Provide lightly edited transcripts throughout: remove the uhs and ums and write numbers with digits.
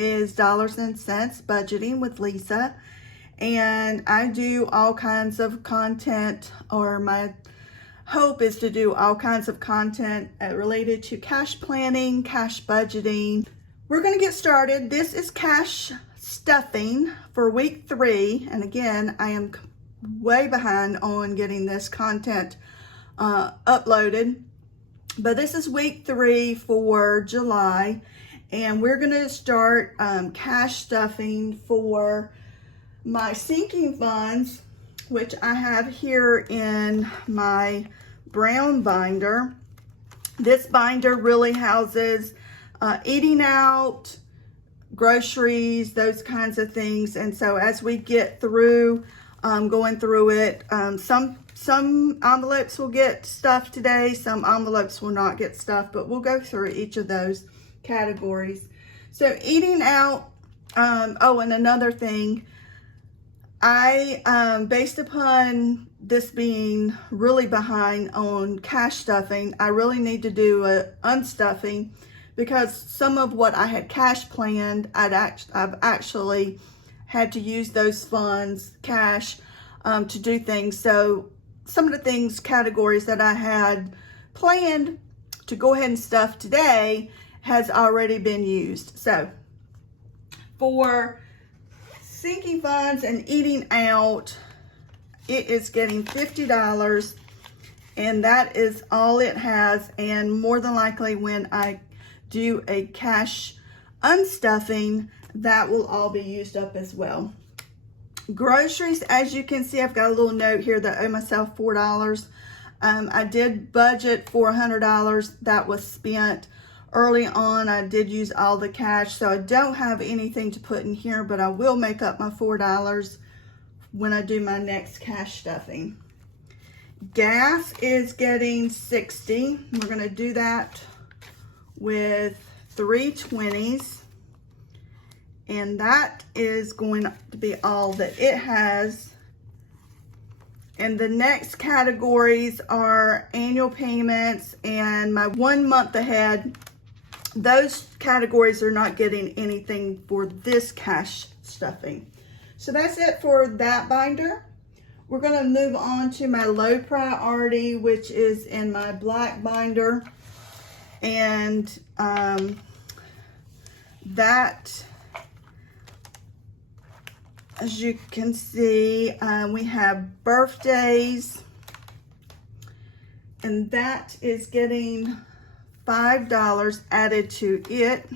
is Dollars and Cents Budgeting with Lisa, and I do all kinds of content, or my hope is to do all kinds of content related to cash planning, cash budgeting. We're going to get started. This is cash stuffing for week 3, and again, I am way behind on getting this content uploaded, but this is week 3 for July, and we're going to start cash stuffing for my sinking funds, which I have here in my brown binder. This binder really houses eating out, groceries, those kinds of things. And so as we get through going through it, some envelopes will get stuffed today, some envelopes will not get stuffed, but we'll go through each of those categories. So eating out, oh, and another thing, I based upon this being really behind on cash stuffing, I really need to do a unstuffing, because some of what I had cash planned, I've actually had to use those funds, cash, to do things. So some of the things, categories that I had planned to go ahead and stuff today has already been used. So for sinking funds and eating out, it is getting $50, and that is all it has. And more than likely, when I do a cash unstuffing, that will all be used up as well. Groceries, as you can see, I've got a little note here that I owe myself $4. I did budget for $100. That was spent early on. I did use all the cash, so I don't have anything to put in here, but I will make up my $4 when I do my next cash stuffing. Gas is getting $60. We're going to do that with 3 20s, and that is going to be all that it has. And the next categories are annual payments and my 1 month ahead. Those categories are not getting anything for this cash stuffing. So that's it for that binder. We're going to move on to my low priority, which is in my black binder. And that, as you can see, we have birthdays, and that is getting $5 added to it.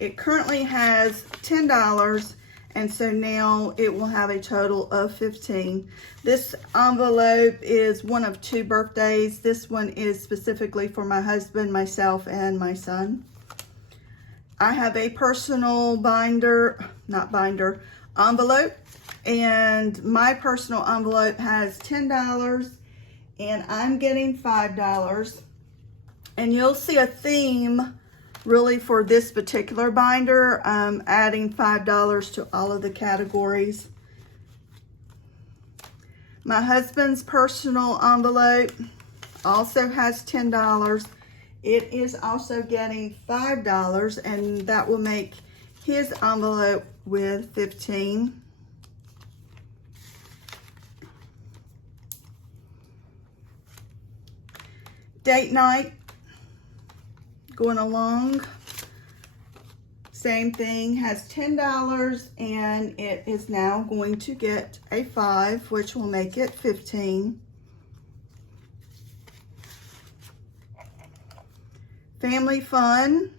It currently has $10, and so now it will have a total of $15. This envelope is one of 2 birthdays. This one is specifically for my husband, myself, and my son. I have a personal envelope, and my personal envelope has $10, and I'm getting $5. And you'll see a theme really for this particular binder, adding $5 to all of the categories. My husband's personal envelope also has $10. It is also getting $5, and that will make his envelope with $15. Date night, going along, same thing, has $10, and it is now going to get a 5, which will make it $15. Family fun,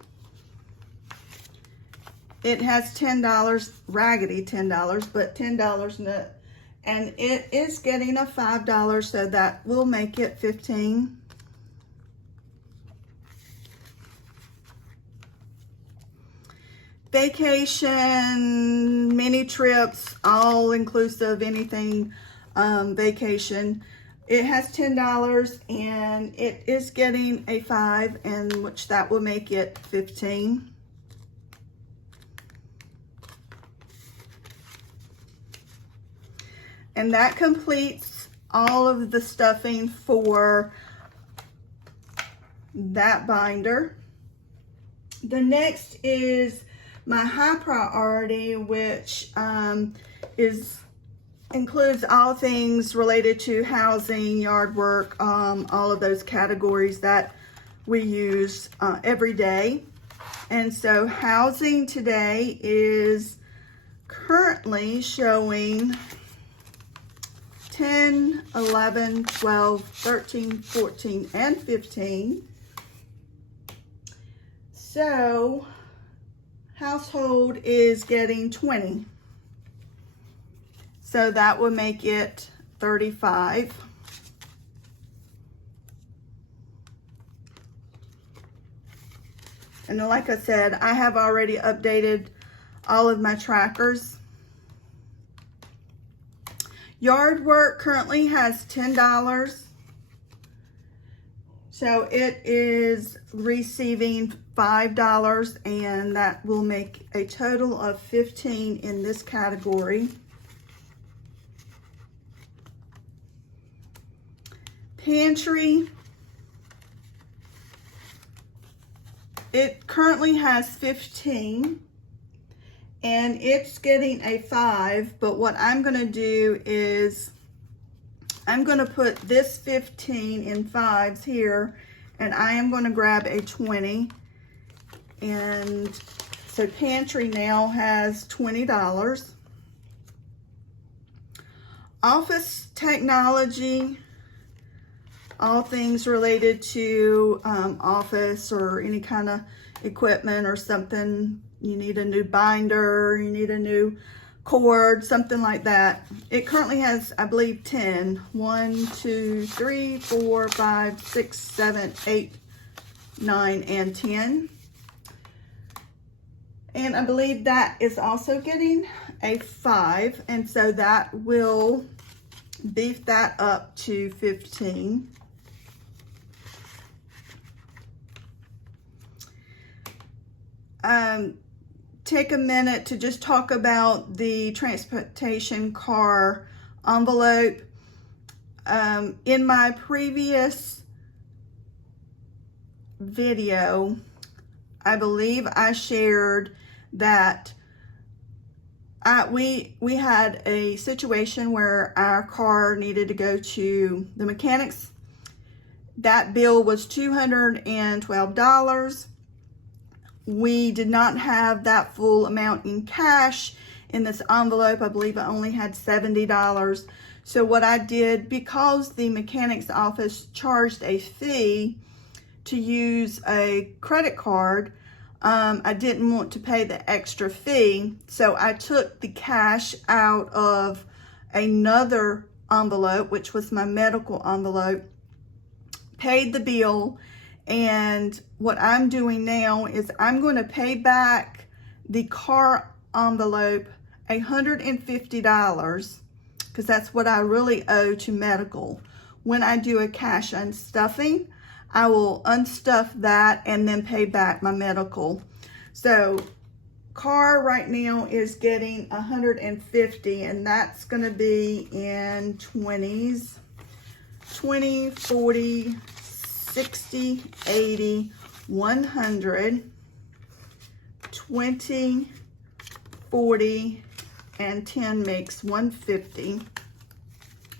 it has $10, raggedy $10, but $10 net, and it is getting a $5, so that will make it $15. Vacation, mini trips, all inclusive, anything vacation. It has $10, and it is getting a 5, and which that will make it $15. And that completes all of the stuffing for that binder. The next is my high priority, which includes all things related to housing, yard work, all of those categories that we use every day. And so housing today is currently showing 10, 11, 12, 13, 14, and 15. So household is getting 20. So that will make it 35. And like I said, I have already updated all of my trackers. Yard work currently has $10. So it is receiving $5, and that will make a total of 15 in this category. Pantry, it currently has 15 and it's getting a 5, but what I'm going to do is I'm going to put this 15 in 5s here, and I am going to grab a 20, and so pantry now has $20. Office technology, all things related to office or any kind of equipment or something. You need a new binder, you need a new cord, something like that. It currently has, I believe, 10. 1, 2, 3, 4, 5, 6, 7, 8, 9, and 10. And I believe that is also getting a 5, and so that will beef that up to 15. Take a minute to just talk about the transportation car envelope. In my previous video, I believe I shared that we had a situation where our car needed to go to the mechanics. That bill was $212. We did not have that full amount in cash in this envelope. I believe I only had $70. So what I did, because the mechanics office charged a fee to use a credit card, I didn't want to pay the extra fee. So I took the cash out of another envelope, which was my medical envelope, paid the bill. And what I'm doing now is I'm going to pay back the car envelope $150, because that's what I really owe to medical. When I do a cash unstuffing, I will unstuff that and then pay back my medical. So car right now is getting $150, and that's going to be in 20s, 20, 40, 60, 80, 100, 20, 40, and 10 makes 150.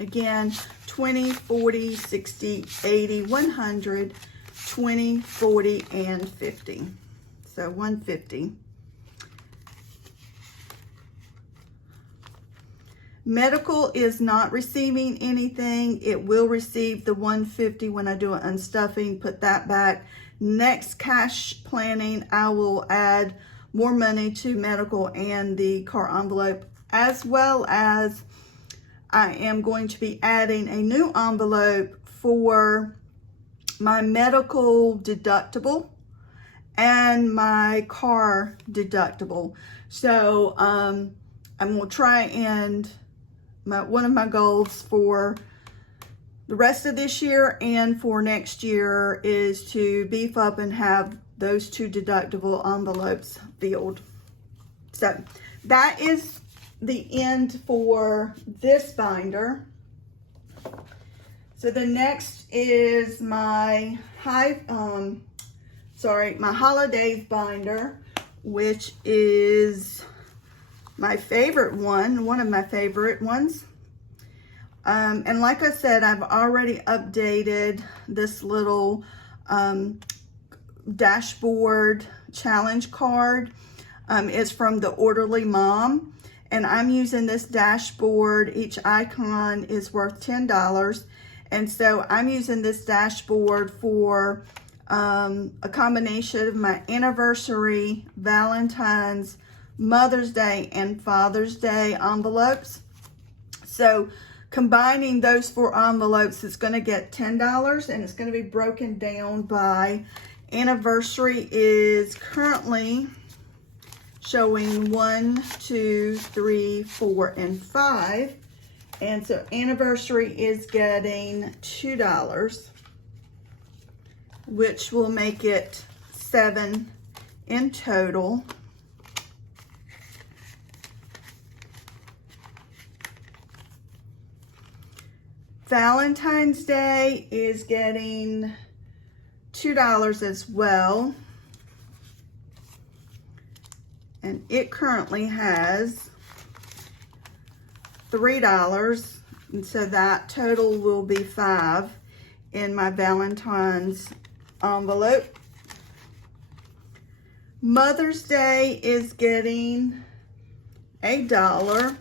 Again, 20, 40, 60, 80, 100, 20, 40, and 50. So 150. Medical is not receiving anything. It will receive the 150 when I do an unstuffing, put that back. Next cash planning, I will add more money to medical and the car envelope, as well as I am going to be adding a new envelope for my medical deductible and my car deductible. So I'm going to try and one of my goals for the rest of this year and for next year is to beef up and have those two deductible envelopes filled. So that is the end for this binder. So the next is my my holidays binder, which is my favorite one of my favorite ones. And like I said, I've already updated this little dashboard challenge card. It's from the Orderly Mom, and I'm using this dashboard. Each icon is worth $10, and so I'm using this dashboard for a combination of my anniversary, Valentine's, Mother's Day, and Father's Day envelopes. So combining those 4 envelopes is going to get $10, and it's going to be broken down by anniversary is currently showing 1, 2, 3, 4, and 5. And so anniversary is getting $2, which will make it 7 in total. Valentine's Day is getting $2 as well. And it currently has $3. And so that total will be 5 in my Valentine's envelope. Mother's Day is getting $1.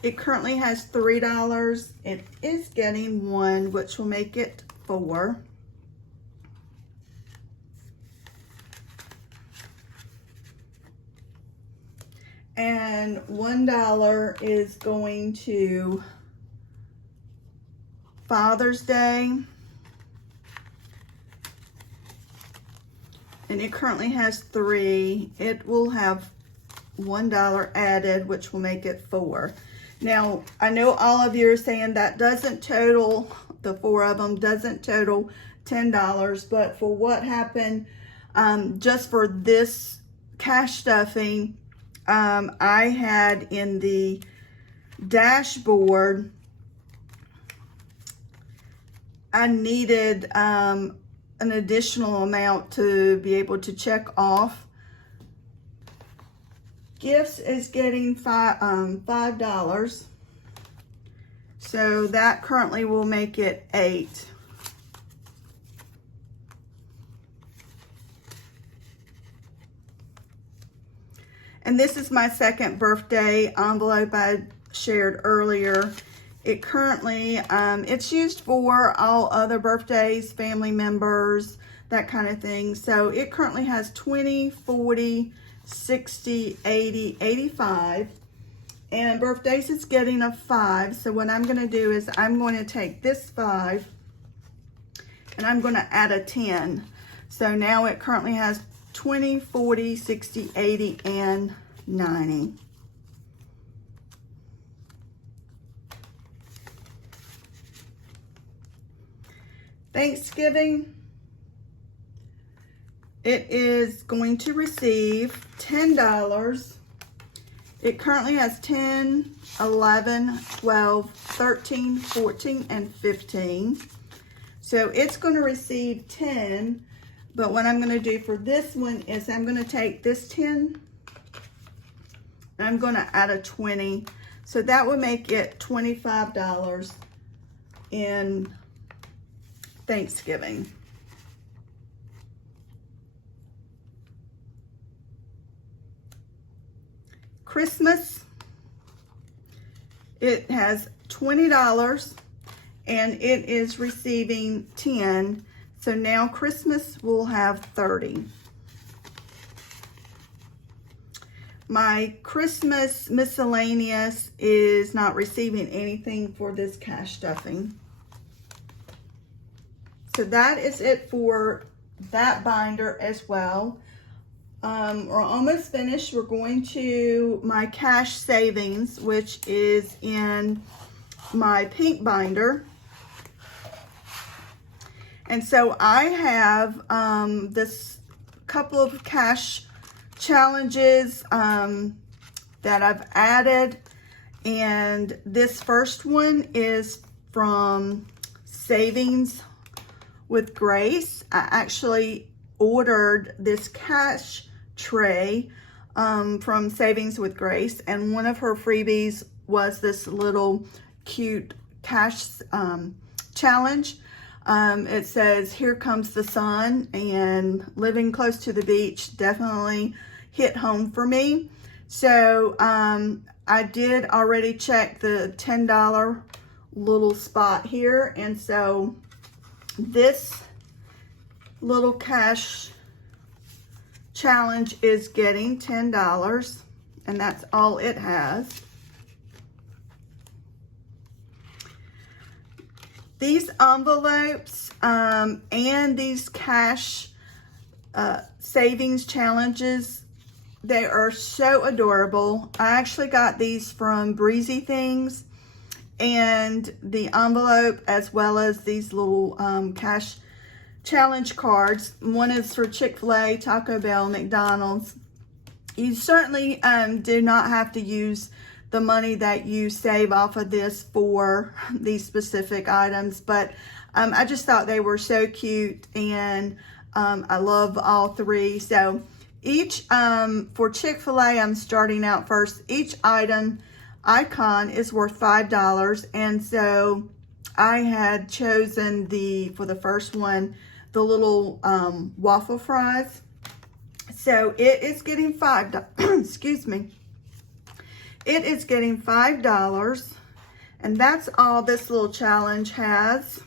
It currently has $3. It is getting 1, which will make it 4. And $1 is going to Father's Day. And it currently has 3. It will have $1 added, which will make it 4. Now, I know all of you are saying that doesn't total, the 4 of them doesn't total $10, but for what happened, just for this cash stuffing, I had in the dashboard, I needed an additional amount to be able to check off. Gifts is getting $5. So that currently will make it 8. And this is my second birthday envelope I shared earlier. It currently, it's used for all other birthdays, family members, that kind of thing. So it currently has 20, 40, 60, 80, 85. And birthdays is getting a 5. So what I'm going to do is I'm going to take this 5 and I'm going to add a 10. So now it currently has 20, 40, 60, 80, and 90. Thanksgiving, it is going to receive $10. It currently has 10, 11, 12, 13, 14, and 15. So it's going to receive 10. But what I'm going to do for this one is I'm going to take this 10 and I'm going to add a 20. So that would make it $25 in Thanksgiving. Christmas, it has $20 and it is receiving 10. So now Christmas will have 30. My Christmas miscellaneous is not receiving anything for this cash stuffing. So that is it for that binder as well. We're almost finished. We're going to my cash savings, which is in my pink binder. And so I have this couple of cash challenges that I've added. And this first one is from Savings with Grace. I actually ordered this cash tray from Savings with Grace, and one of her freebies was this little cute cash challenge. It says, "Here comes the sun," and living close to the beach definitely hit home for me. So I did already check the $10 little spot here, and so this little cash challenge is getting $10, and that's all it has. These envelopes and these cash savings challenges, they are so adorable. I actually got these from Breezy Things, and the envelope as well as these little cash challenge cards. One is for Chick-fil-A, Taco Bell, McDonald's. You certainly do not have to use the money that you save off of this for these specific items, but I just thought they were so cute, and I love all three. So each, for Chick-fil-A, I'm starting out first. Each icon is worth $5, and so I had chosen for the first one, the little waffle fries. So it is getting excuse me. It is getting $5, and that's all this little challenge has.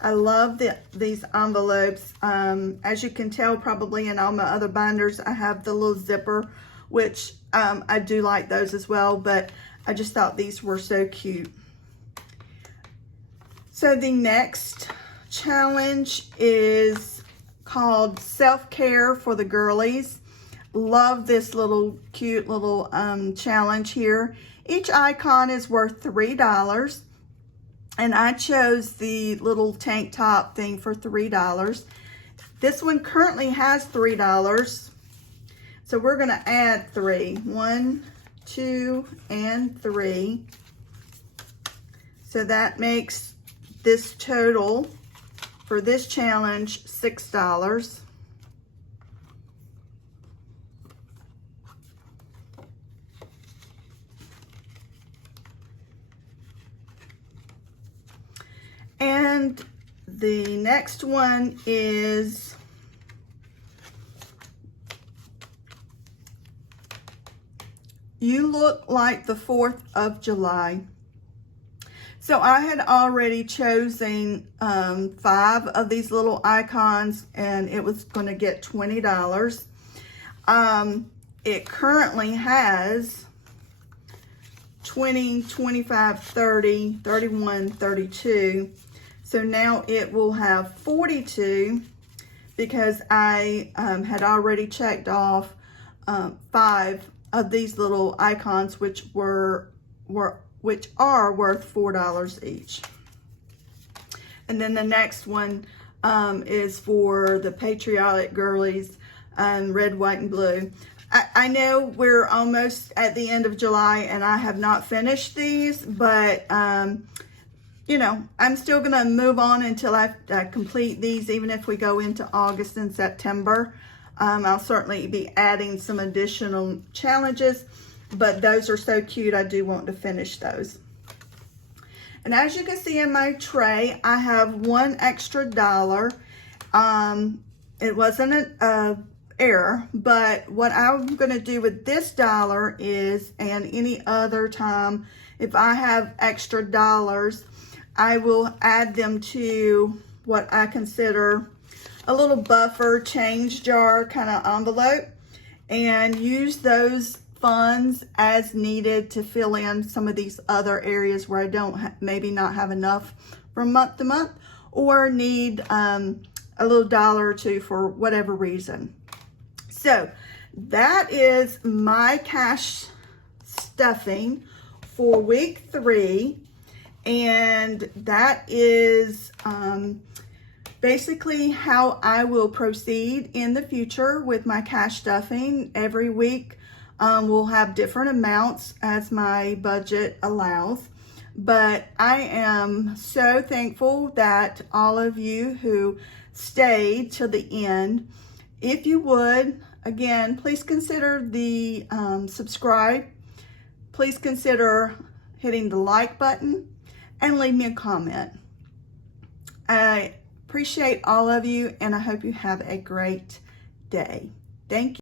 I love these envelopes. As you can tell, probably in all my other binders, I have the little zipper, which I do like those as well, but I just thought these were so cute. So the next challenge is called Self-Care for the Girlies. Love this little cute little challenge here. Each icon is worth $3, and I chose the little tank top thing for $3. This one currently has $3, so we're going to add 3. 1, 2, and 3. So that makes this total for this challenge $6. And the next one is You Look Like the 4th of July. So I had already chosen 5 of these little icons, and it was going to get $20. It currently has 20, 25, 30, 31, 32. So now it will have 42 because I had already checked off 5 of these little icons, which are worth $4 each. And then the next one is for the Patriotic Girlies, red, white, and blue. I know we're almost at the end of July and I have not finished these, but you know, I'm still going to move on until I complete these, even if we go into August and September. I'll certainly be adding some additional challenges, but those are so cute, I do want to finish those. And as you can see in my tray, I have $1 extra. It wasn't an error, but what I'm going to do with this dollar is, and any other time, if I have extra dollars, I will add them to what I consider a little buffer change jar kind of envelope, and use those funds as needed to fill in some of these other areas where I don't maybe not have enough from month to month, or need a little dollar or two for whatever reason. So that is my cash stuffing for week 3. And that is basically how I will proceed in the future with my cash stuffing. Every week we'll have different amounts as my budget allows. But I am so thankful that all of you who stayed till the end. If you would, again, please consider the subscribe. Please consider hitting the like button and leave me a comment. I appreciate all of you, and I hope you have a great day. Thank you.